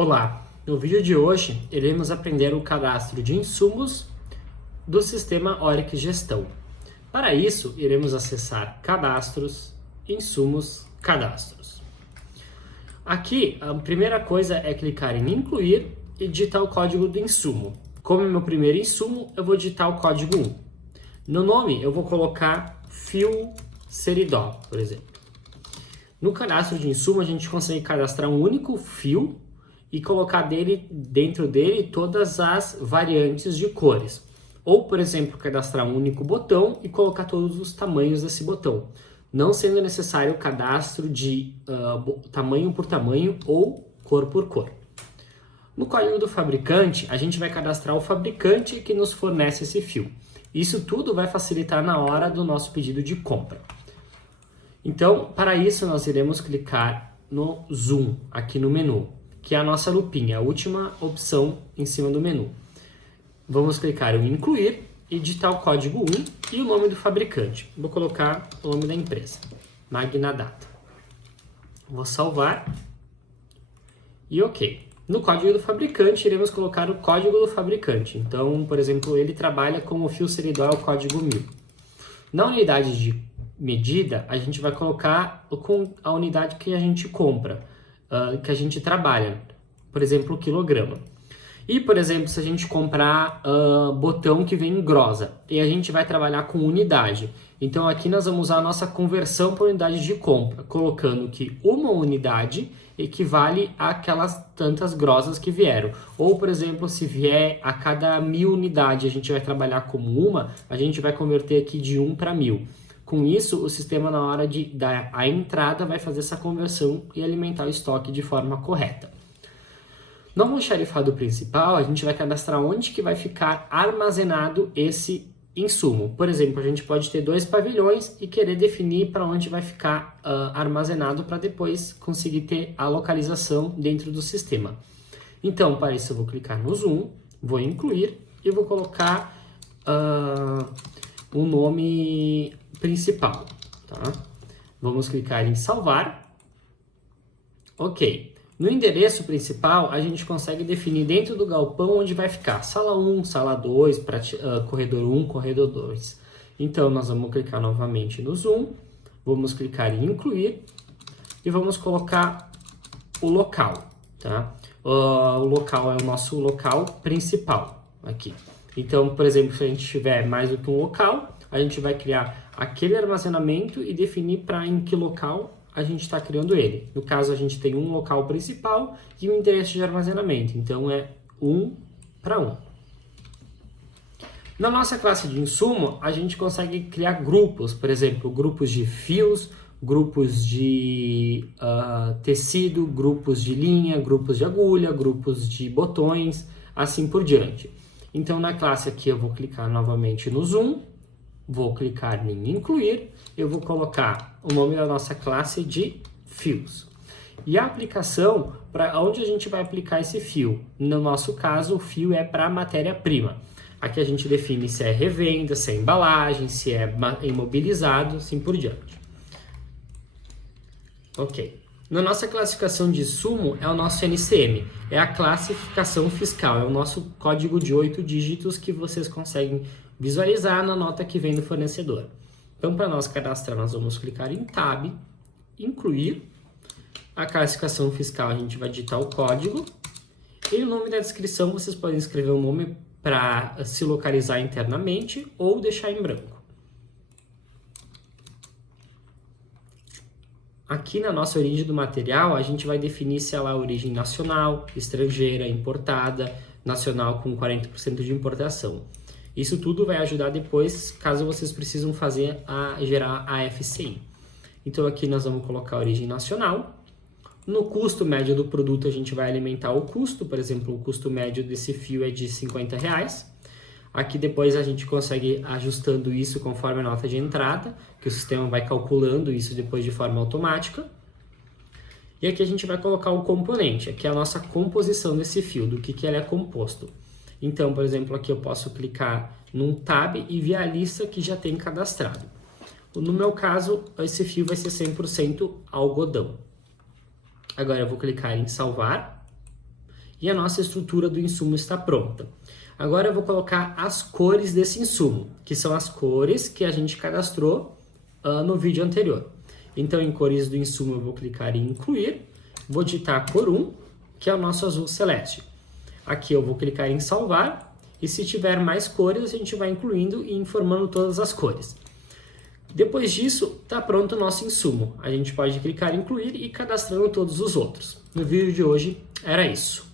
Olá, no vídeo de hoje iremos aprender o cadastro de insumos do sistema Oric Gestão. Para isso, iremos acessar Cadastros, Insumos, Cadastros. Aqui, a primeira coisa é clicar em Incluir e digitar o código do insumo. Como é meu primeiro insumo, eu vou digitar o código 1. No nome, eu vou colocar Fio Seridó, por exemplo. No cadastro de insumo, a gente consegue cadastrar um único fio e colocar dentro dele todas as variantes de cores. Ou, por exemplo, cadastrar um único botão e colocar todos os tamanhos desse botão, não sendo necessário o cadastro de tamanho por tamanho ou cor por cor. No código do fabricante, a gente vai cadastrar o fabricante que nos fornece esse fio. Isso tudo vai facilitar na hora do nosso pedido de compra. Então, para isso, nós iremos clicar no Zoom, aqui no menu, que é a nossa lupinha, a última opção em cima do menu. Vamos clicar em Incluir e digitar o código 1 e o nome do fabricante. Vou colocar o nome da empresa, Magnadata. Vou salvar e OK. No código do fabricante, iremos colocar o código do fabricante. Então, por exemplo, ele trabalha com o fio Seridó, é o código 1000. Na unidade de medida, a gente vai colocar com a unidade que a gente compra, que a gente trabalha, por exemplo, o quilograma. E, por exemplo, se a gente comprar botão que vem em grosa, e a gente vai trabalhar com unidade. Então, aqui nós vamos usar a nossa conversão por unidade de compra, colocando que uma unidade equivale àquelas tantas grosas que vieram. Ou, por exemplo, se vier a cada 1000 unidades, a gente vai trabalhar como uma, a gente vai converter aqui de 1 para 1000. Com isso, o sistema, na hora de dar a entrada, vai fazer essa conversão e alimentar o estoque de forma correta. No almoxarifado principal, a gente vai cadastrar onde que vai ficar armazenado esse insumo. Por exemplo, a gente pode ter 2 pavilhões e querer definir para onde vai ficar armazenado para depois conseguir ter a localização dentro do sistema. Então, para isso, eu vou clicar no Zoom, vou incluir e vou colocar o nome principal, tá? Vamos clicar em salvar. OK. No endereço principal, a gente consegue definir dentro do galpão onde vai ficar sala 1, sala 2, corredor 1, corredor 2. Então, nós vamos clicar novamente no Zoom, vamos clicar em incluir e vamos colocar o local, tá? O local é o nosso local principal aqui. Então, por exemplo, se a gente tiver mais do que um local, a gente vai criar aquele armazenamento e definir para em que local a gente está criando ele. No caso, a gente tem um local principal e um endereço de armazenamento. Então, é 1 para 1. Na nossa classe de insumo, a gente consegue criar grupos. Por exemplo, grupos de fios, grupos de tecido, grupos de linha, grupos de agulha, grupos de botões, assim por diante. Então, na classe aqui, eu vou clicar novamente no Zoom. Vou clicar em incluir, eu vou colocar o nome da nossa classe de fios. E a aplicação, para onde a gente vai aplicar esse fio? No nosso caso, o fio é para matéria-prima. Aqui a gente define se é revenda, se é embalagem, se é imobilizado, assim por diante. OK. Na nossa classificação de insumo é o nosso NCM, é a classificação fiscal, é o nosso código de 8 dígitos que vocês conseguem visualizar na nota que vem do fornecedor. Então, para nós cadastrar, nós vamos clicar em Tab, Incluir. A classificação fiscal, a gente vai digitar o código. E o nome da descrição, vocês podem escrever o nome para se localizar internamente ou deixar em branco. Aqui na nossa origem do material, a gente vai definir se ela é origem nacional, estrangeira, importada, nacional com 40% de importação. Isso tudo vai ajudar depois, caso vocês precisam gerar a FCI. Então aqui nós vamos colocar a origem nacional. No custo médio do produto, a gente vai alimentar o custo. Por exemplo, o custo médio desse fio é de R$50. Aqui depois a gente consegue ajustando isso conforme a nota de entrada, que o sistema vai calculando isso depois de forma automática. E aqui a gente vai colocar o componente, aqui é a nossa composição desse fio, do que ele é composto. Então, por exemplo, aqui eu posso clicar num tab e ver a lista que já tem cadastrado. No meu caso, esse fio vai ser 100% algodão. Agora eu vou clicar em salvar e a nossa estrutura do insumo está pronta. Agora eu vou colocar as cores desse insumo, que são as cores que a gente cadastrou no vídeo anterior. Então, em cores do insumo, eu vou clicar em incluir, vou digitar a cor 1, que é o nosso azul celeste. Aqui eu vou clicar em salvar, e se tiver mais cores, a gente vai incluindo e informando todas as cores. Depois disso, está pronto o nosso insumo. A gente pode clicar em incluir e cadastrando todos os outros. No vídeo de hoje era isso.